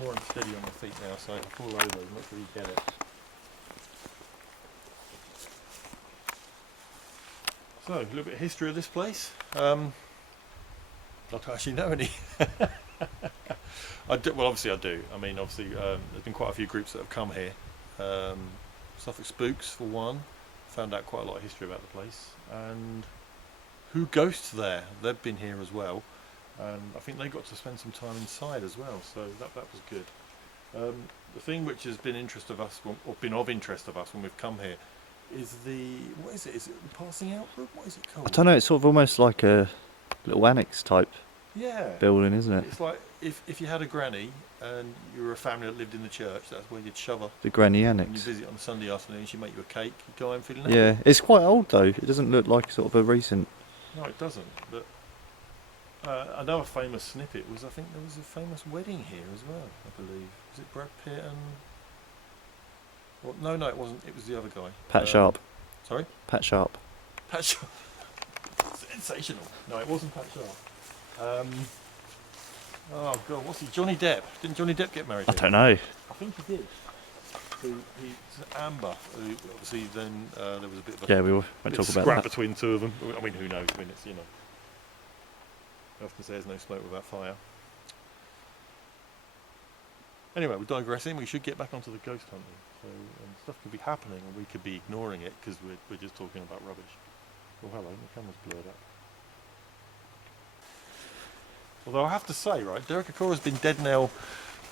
more unsteady on my feet now, so if I fall over, I'm not sure you get it. So, a little bit of history of this place. Not to actually know any. I do, well, obviously I do. I mean, obviously there's been quite a few groups that have come here. Suffolk Spooks, for one. Found out quite a lot of history about the place. And Who Ghosts There? They've been here as well. And I think they got to spend some time inside as well, so that was good. The thing which has been interest of us, or been of interest of us when we've come here, is what is it? Is it the passing out room? What is it called? I don't know, it's sort of almost like a little annex type building, isn't it? It's like if you had a granny and you were a family that lived in the church, that's where you'd shove her. The granny And you annex. visit on Sunday afternoon, she'd make you a cake, you'd go home feeling happy. Yeah, it's quite old though. It doesn't look like sort of a recent. No, it doesn't. But I know a famous snippet was, I think there was a famous wedding here as well, I believe. Was it Brad Pitt and... Well, no, it wasn't. It was the other guy. Pat Sharp. Sorry? Pat Sharp. Pat Sharp. Sensational. No, it wasn't Pat Sharp. Oh, God, what's he? Johnny Depp. Didn't Johnny Depp get married I here? don't know. I think he did. Amber, who obviously then there was a bit of a... Yeah, we won't talk about scrap that. between two of them. I mean, who knows? I mean, it's, you know... I often say there's no smoke without fire. Anyway, we're digressing. We should get back onto the ghost hunting. So stuff could be happening, and we could be ignoring it because we're just talking about rubbish. Oh, hello, the camera's blurred up. Although I have to say, right, Derek Akora's been dead now,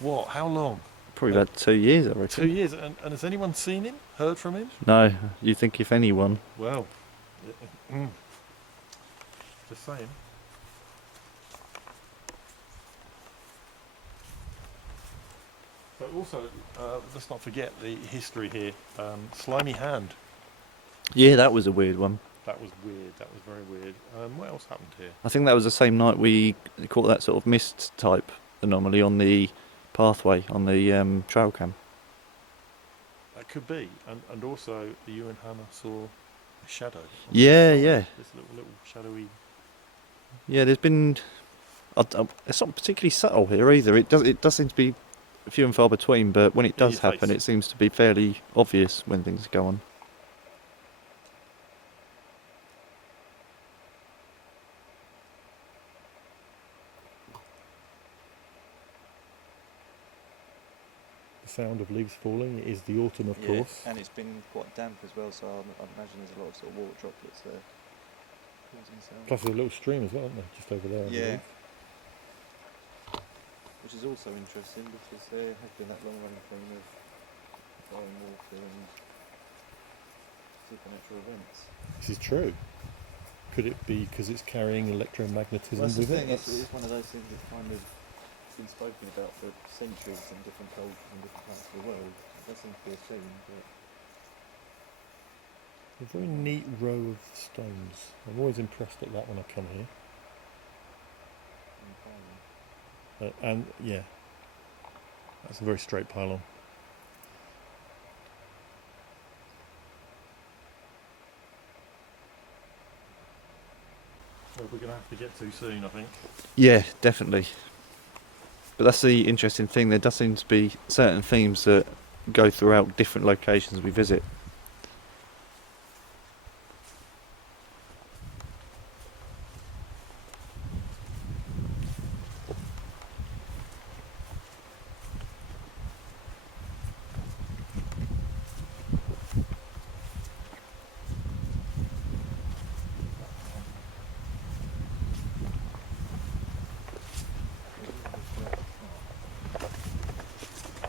what, how long? Probably about 2 years, I reckon. 2 years, and has anyone seen him, heard from him? No, you think if anyone. Well, just saying. But also, let's not forget the history here. Slimy Hand. Yeah, that was a weird one. That was weird. That was very weird. What else happened here? I think that was the same night we caught that sort of mist type anomaly on the pathway on the trail cam. That could be. And also, you and Hannah saw a shadow. Yeah, yeah. This little shadowy... Yeah, there's been... it's not particularly subtle here either. It does seem to be few and far between, but when it does happen, it seems to be fairly obvious when things go on. The sound of leaves falling. It is the autumn, of course. And it's been quite damp as well, so I imagine there's a lot of sort of water droplets there. Plus there's a little stream as well, isn't there? Just over there. Yeah. Which is also interesting because there has been that long-running thing of flowing water and supernatural events. This is true. Could it be because it's carrying electromagnetism with it? It's one of those things that's kind of been spoken about for centuries in different cultures and different parts of the world. It does seem to be a theme, but... A very neat row of stones. I'm always impressed at that when I come here. And yeah, that's a very straight pylon. Well, we're going to have to get to soon, I think. Yeah, definitely. But that's the interesting thing. There does seem to be certain themes that go throughout different locations we visit.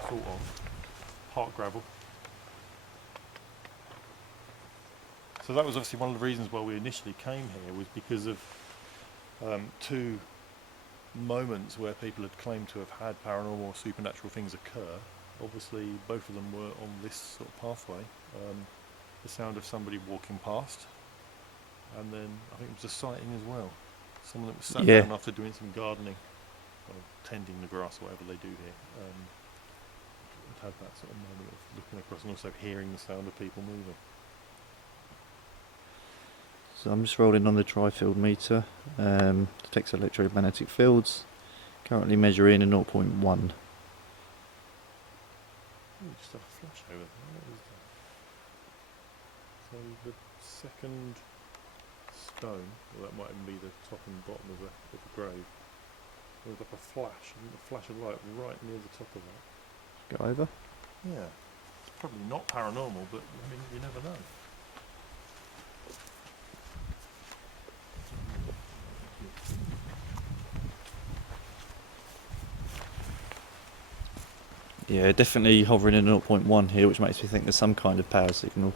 Sort of. Hot gravel. So that was obviously one of the reasons why we initially came here, was because of two moments where people had claimed to have had paranormal or supernatural things occur. Obviously both of them were on this sort of pathway. The sound of somebody walking past, and then I think it was a sighting as well. Someone that was sat down after doing some gardening or tending the grass or whatever they do here. Had that sort of moment of looking across and also hearing the sound of people moving. So I'm just rolling on the tri-field meter. Detects electromagnetic fields. Currently measuring a 0.1. Ooh, just have a flash over there. What is that? So the second stone, well, that might even be the top and bottom of the grave. There was like a flash of light right near the top of that. Go over. Yeah. It's probably not paranormal, but I mean, you never know. Yeah, definitely hovering in 0.1 here, which makes me think there's some kind of power signal.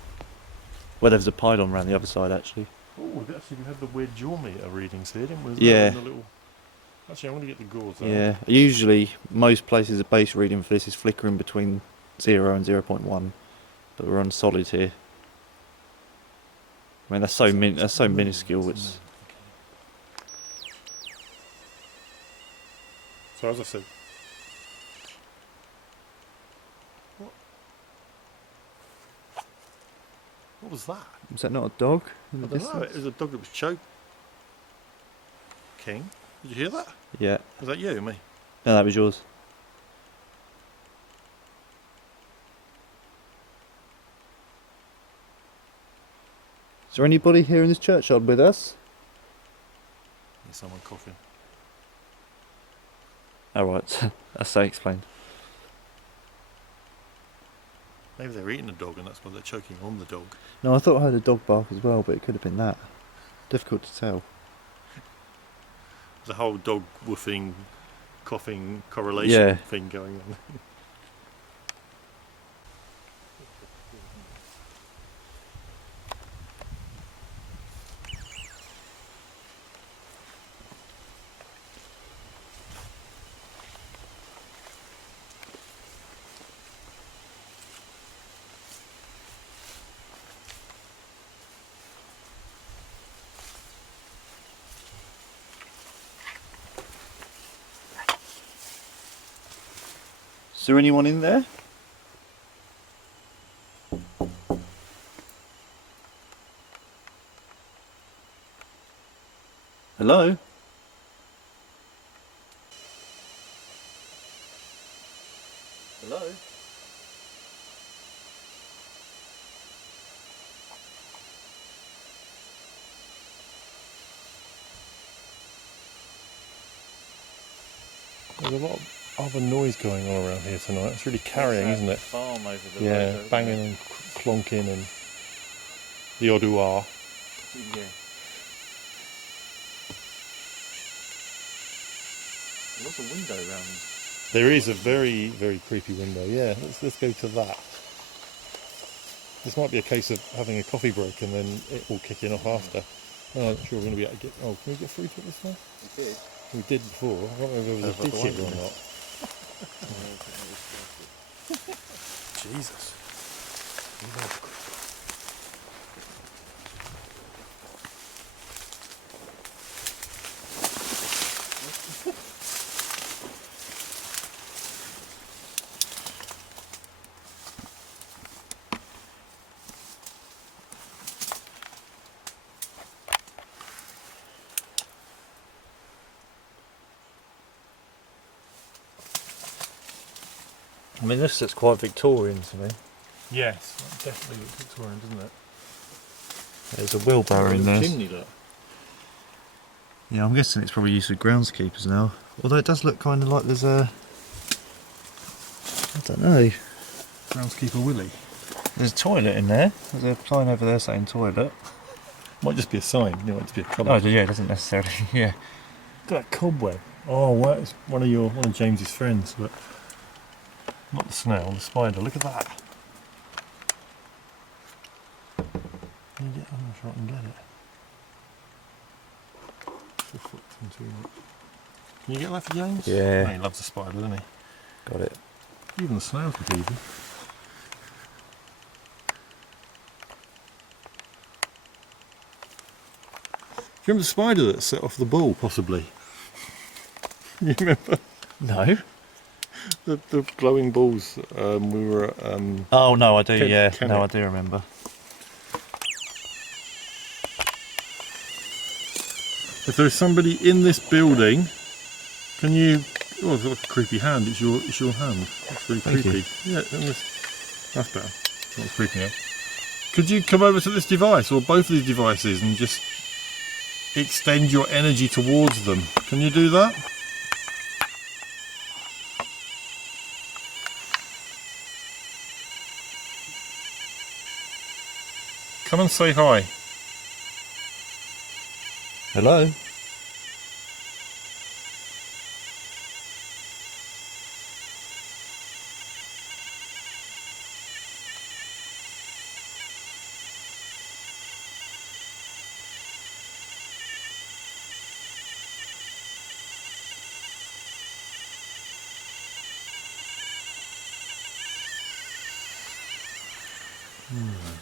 Well, there's a pylon around the other side, actually. Oh, we had the weird jaw meter readings here, didn't we? Yeah. The little... Actually, I'm going to get the gauze out. Yeah, usually most places the base reading for this is flickering between 0 and 0.1, but we're on solid here. I mean, that's so minuscule. It's So as I said, what was that? Was that not a dog in the I don't know. distance? It was a dog that was choking. King, did you hear that? Yeah. Was that you, me? No, that was yours. Is there anybody here in this churchyard with us? There's someone coughing. Oh, right. That's so explained. Maybe they're eating a dog and that's why they're choking on the dog. No, I thought I heard a dog bark as well, but it could have been that. Difficult to tell. There's a whole dog woofing, coughing correlation thing going on. Is there anyone in there? Hello? Hello? There's a lot of other noise going on around here tonight. It's really carrying, isn't it? Farm over the Yeah, road, banging and clonking and the odd ooh-ah. Yeah. There's a window around. There is a very, very creepy window. Yeah, let's go to that. This might be a case of having a coffee break and then it all kicking off after. Oh, I'm not sure we're going to be able to get... Oh, can we get through to it this time? We did. We did before. I don't know if there was a ditch here or not. Jesus. I mean, this looks quite Victorian to me. Yes, that definitely looks Victorian, doesn't it? There's a wheelbarrow in there. Chimney, look. Yeah, I'm guessing it's probably used for groundskeepers now. Although it does look kind of like there's a... I don't know. Groundskeeper Willie. There's a toilet in there. There's a sign over there saying toilet. Might just be a sign. It might just be a colour. Oh, yeah, it doesn't necessarily, yeah. Look at that cobweb. Oh, well, it's one of James's friends, but not the snail, the spider. Look at that. I'm not sure I can get it. Can you get that for James? Yeah. Oh, he loves the spider, doesn't he? Got it. Even the snail could eat him. Do you remember the spider that set off the ball, possibly? You remember? No. The glowing balls we were at... Oh, no, I do, yeah. Kennet. No, I do remember. If there's somebody in this building, can you Oh, it's like a creepy hand. It's your hand. That's really Thank creepy. Yeah, and that's better. Not creepy now. Could you come over to this device or both of these devices and just extend your energy towards them? Can you do that? Come and say hi. Hello?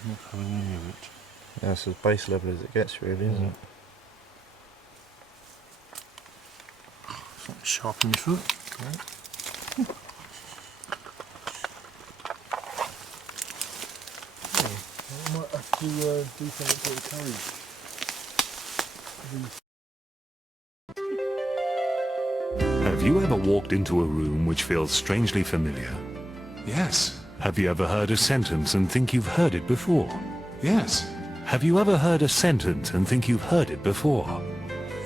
Not having any of it. Yeah, it's as base level as it gets, really, isn't it? Something sharp in my foot. Great. I might have to do something to encourage. Have you ever walked into a room which feels strangely familiar? Yes. Have you ever heard a sentence and think you've heard it before? Yes. Have you ever heard a sentence and think you've heard it before?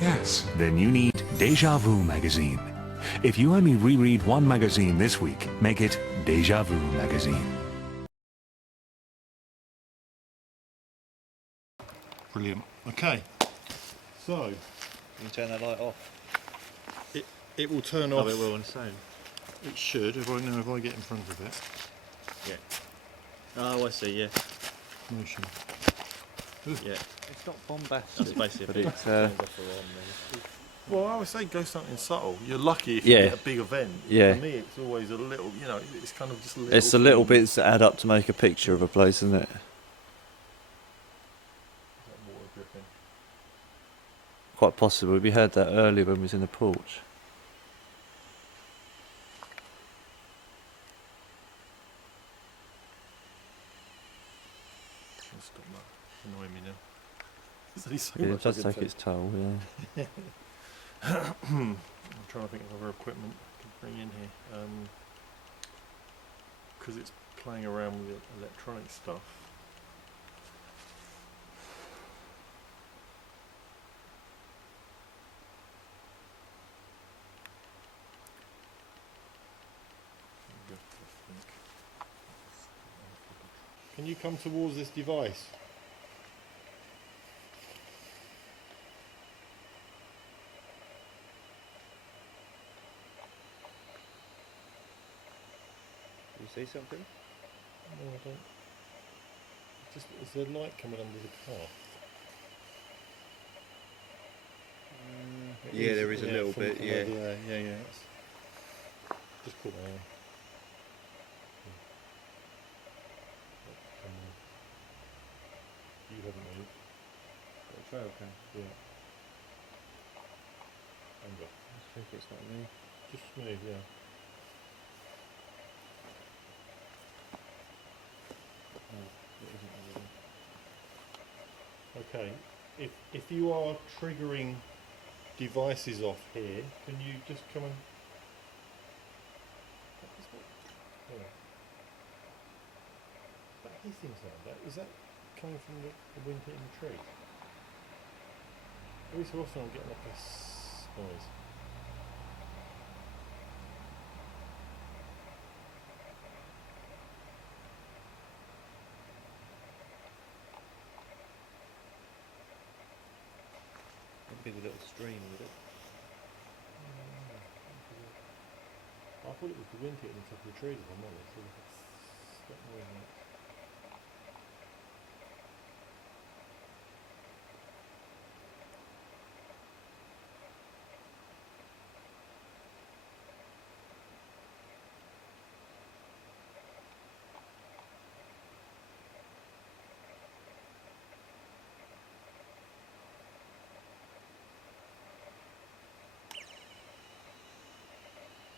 Yes. Then you need Deja Vu magazine. If you only reread one magazine this week, make it Deja Vu magazine. Brilliant. Okay. So You turn that light off. it will turn off. Oh, it will on its own. It should if I get in front of it. Yeah. Oh, I see, yeah. Motion. Yeah. It's not bombastic. That's basically but a big it's, turns off or on Well, I would say go something subtle. You're lucky if Yeah. you get a big event. Yeah. For me, it's always a little. It's kind of just a little. It's the little thing. bits that add up to make a picture of a place, isn't it? Is that water dripping? Quite possible. We heard that earlier when we was in the porch. I'll stop that. It's annoying me now. There's only so Yeah, it much I does can take take. its toll, yeah. I'm trying to think of other equipment I could bring in here. Because it's playing around with the electronic stuff. Can you come towards this device? You see something? No, I don't. Is there light coming under the car? Yeah, there is a little from bit, yeah. Yeah. Just caught my eye. You haven't moved. Got a trail cam. Yeah. Hang on. I think it's not me. Just move, yeah. No, it isn't really. Okay. If you are triggering devices off here, can you just come and that hissing sound, is that coming from the wind hitting the tree? Every so often I'm getting like a noise. Big little stream with it. I thought it was the wind hitting the top of the trees, if I'm honest. So stop moving that.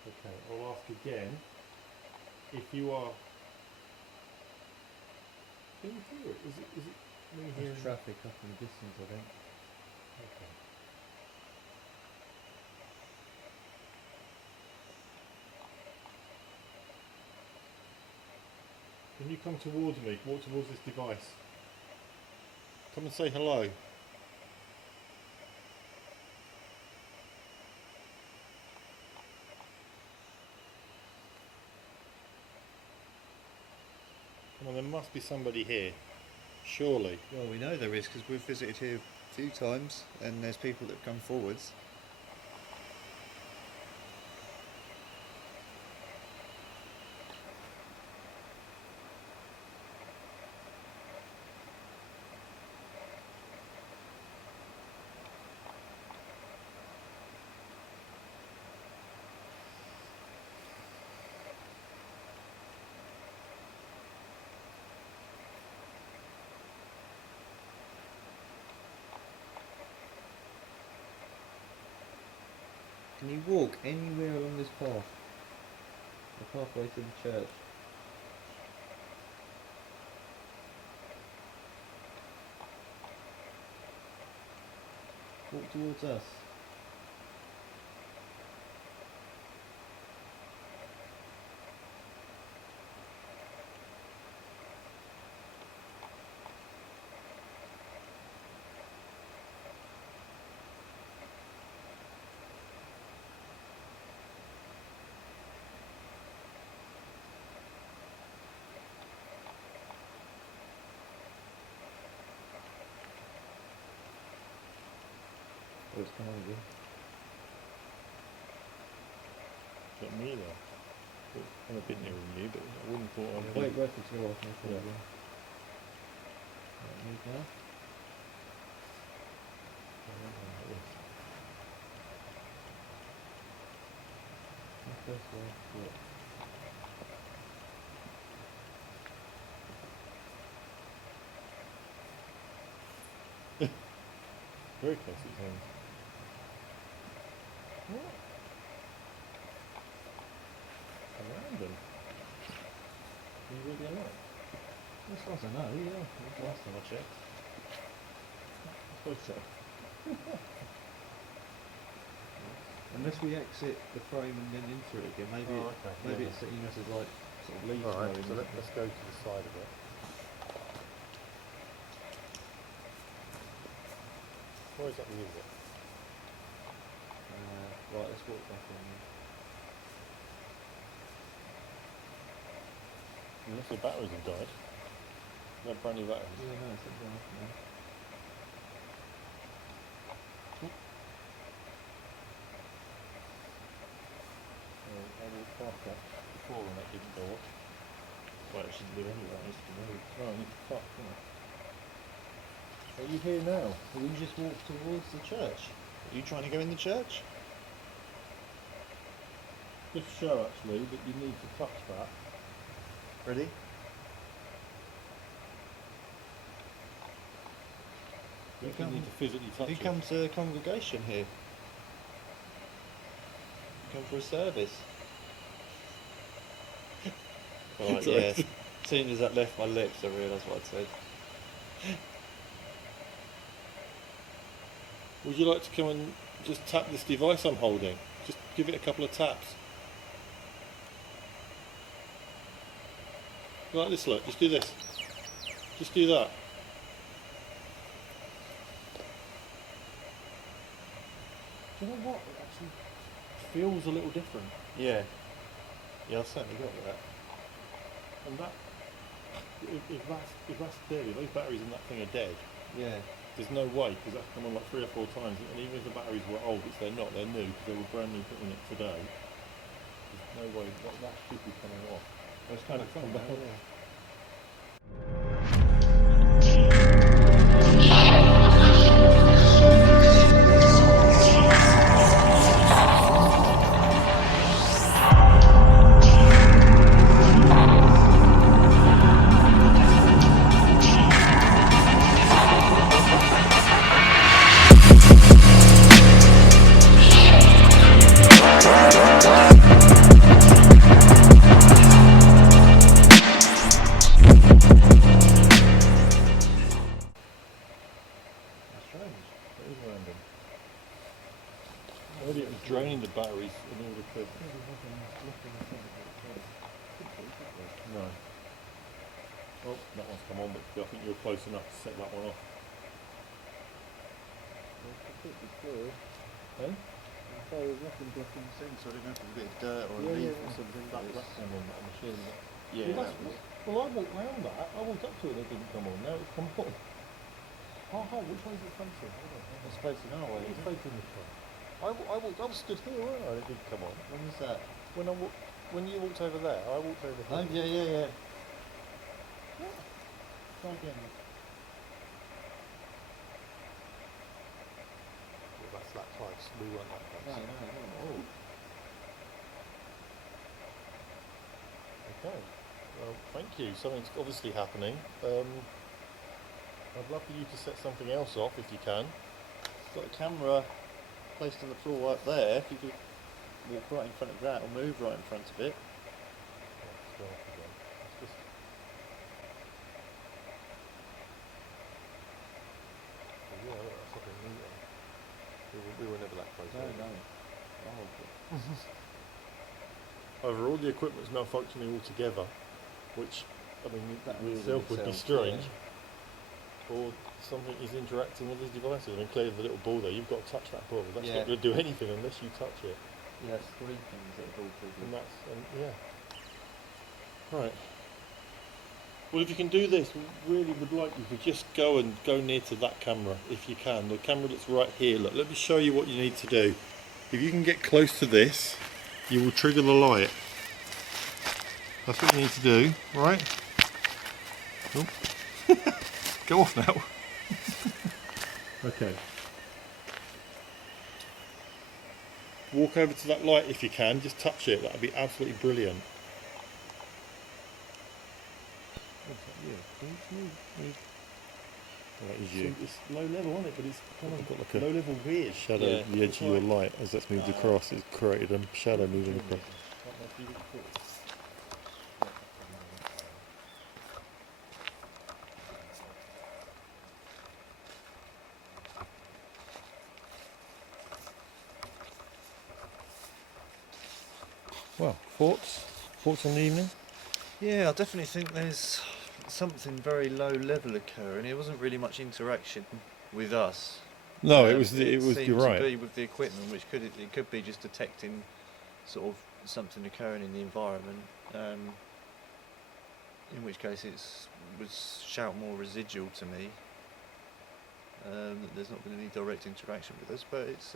Okay, I'll ask again. If you are, can you hear it? Is it me hearing? There's traffic up in the distance, I think. Okay. When you come towards me, walk towards this device. Come and say hello. Come on, there must be somebody here. Surely. Well, we know there is because we've visited here a few times and there's people that have come forwards. Can you walk anywhere along this path? The pathway to the church. Walk towards us. Oh, it's come on again. Not me though. I'm a bit nearer than you, but I wouldn't thought I'd Wait, both of you off. Yeah. Move now. This way. Yeah. Very close it sounds. What? Random. You really alone? As far as I know, yeah. That's the last time I checked. I suppose so. Unless we exit the frame and then enter it again, maybe Oh, okay. maybe Yeah. it's setting us as like sort of leaves Alright, mode so or let's go to the side of it. Where is that music? right, let's walk back in. Unless the batteries have died. No brand new batteries. Yeah, no, it's not going off now. I walked past that before and that didn't go off. Well, it shouldn't do anyway, it's to move. No, I need to fuck, don't I? Are you here now? Well, we just walk towards the church. Are you trying to go in the church? Just show actually that you need to touch that. Ready? You come- need to physically touch You it. come to a congregation here. You come for a service. Right, Sorry. yeah. As soon as that left my lips, I realised what I'd said. Would you like to come and just tap this device I'm holding? Just give it a couple of taps. Like this, look, just do this. Just do that. Do you know what? It actually feels a little different. Yeah. Yeah, I've certainly got that. And that, if that's dead, if those batteries in that thing are dead, Yeah. there's no way, because that's come on like 3 or 4 times, and even if the batteries were old, which they're not, they're new, because they were brand new putting it today, there's no way that should be coming off. It's kind of come back on. Maybe it was draining the batteries in order to... No. Oh, that one's come on, but I think you're close enough to set that one off. Eh? So there's nothing blocking the thing, so I didn't have a bit of dirt or a leaf or something. That's one on that machine. Yeah, Well, that was. well, I walked round that. I walked up to it and it didn't come on. Now it's come on. Oh, which way is it facing? It's facing our way, It's isn't it? facing this way. I was stood here, weren't I? And it didn't come on. When was that? When you walked over there, I walked over here. Oh, yeah. Try again. Well, that's that close. We weren't that close. No. Oh. Okay. Well, thank you. Something's obviously happening. I'd love for you to set something else off if you can. Got a camera placed on the floor right there. If you could walk right in front of that or move right in front of it. Let's go off again. Let's just... Oh, yeah, look, that's like a neat one. We were never that close. were we? No. Oh, However, all the equipment's now functioning all together, which, I mean, That in will itself would be itself, strange. Or something is interacting with these devices. I mean, clearly the little ball there, you've got to touch that ball. That's Yeah. not going to do anything unless you touch it. yeah, it's 3 things that are all And that's, yeah. Right. Well, if you can do this, we really would like you to just go near to that camera, if you can. The camera that's right here. Look, let me show you what you need to do. If you can get close to this, you will trigger the light. That's what you need to do, right? Oh. Go off now. Okay. Walk over to that light if you can, just touch it, that would be absolutely brilliant. That is you. It's low level, isn't it? But it's kind of got like a low level weird shadow Yeah, at the edge of your light as that's moved across. It's created a shadow moving across. Well, thoughts on the evening? Yeah, I definitely think there's something very low level occurring. It wasn't really much interaction with us. No, It it was. seemed You're to right. be with the equipment, which could be just detecting sort of something occurring in the environment. In which case was shout more residual to me. That there's not been any direct interaction with us, but it's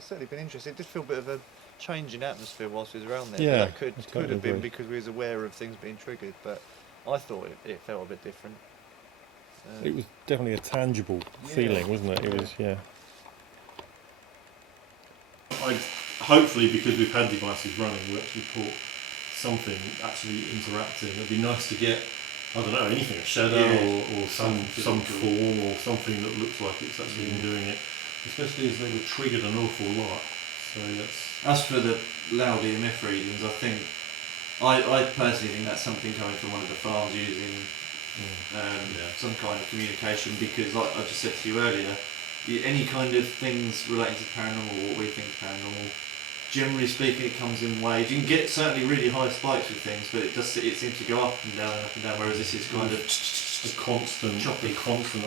certainly been interesting. It did feel a bit of a change in atmosphere whilst we was around there. Yeah, but that I could totally have been agree. because we was aware of things being triggered, but I thought it felt a bit different. It was definitely a tangible feeling, wasn't it? It was, yeah. Hopefully, because we've had devices running, we actually caught something actually interacting. It'd be nice to get, I don't know, anything, a shadow or some form or something that looks like it's actually been doing it, especially as they were triggered an awful lot. So that's... As for the loud EMF readings, I think I personally think that's something coming from one of the farms using some kind of communication, because like I just said to you earlier, any kind of things relating to paranormal, what we think is paranormal, generally speaking it comes in waves. You can get certainly really high spikes with things, but it seems to go up and down, whereas this is kind of a constant, choppy.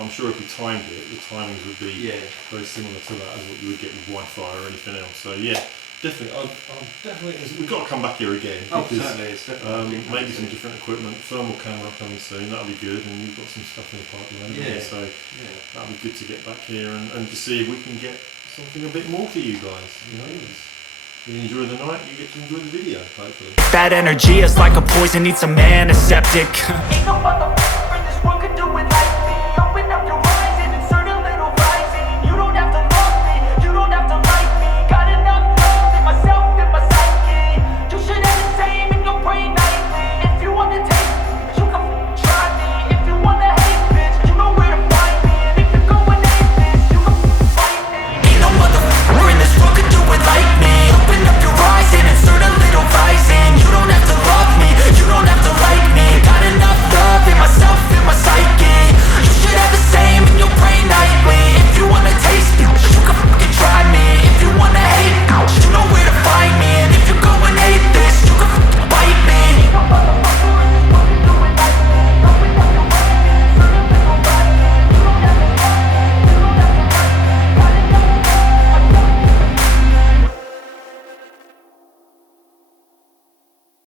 I'm sure if we timed it, the timings would be Yeah. very similar to that as what you would get with Wi-Fi or anything else. So yeah, definitely, we've got to come back here again. Oh, because, certainly, it's definitely maybe some different equipment, thermal camera coming soon, that'll be good, and we've got some stuff in the pipeline. Yeah. So Yeah. that'll be good to get back here and to see if we can get something a bit more for you guys. You know, you enjoy the night, you get to enjoy the video, hopefully. That energy is like a poison, needs a man, a septic.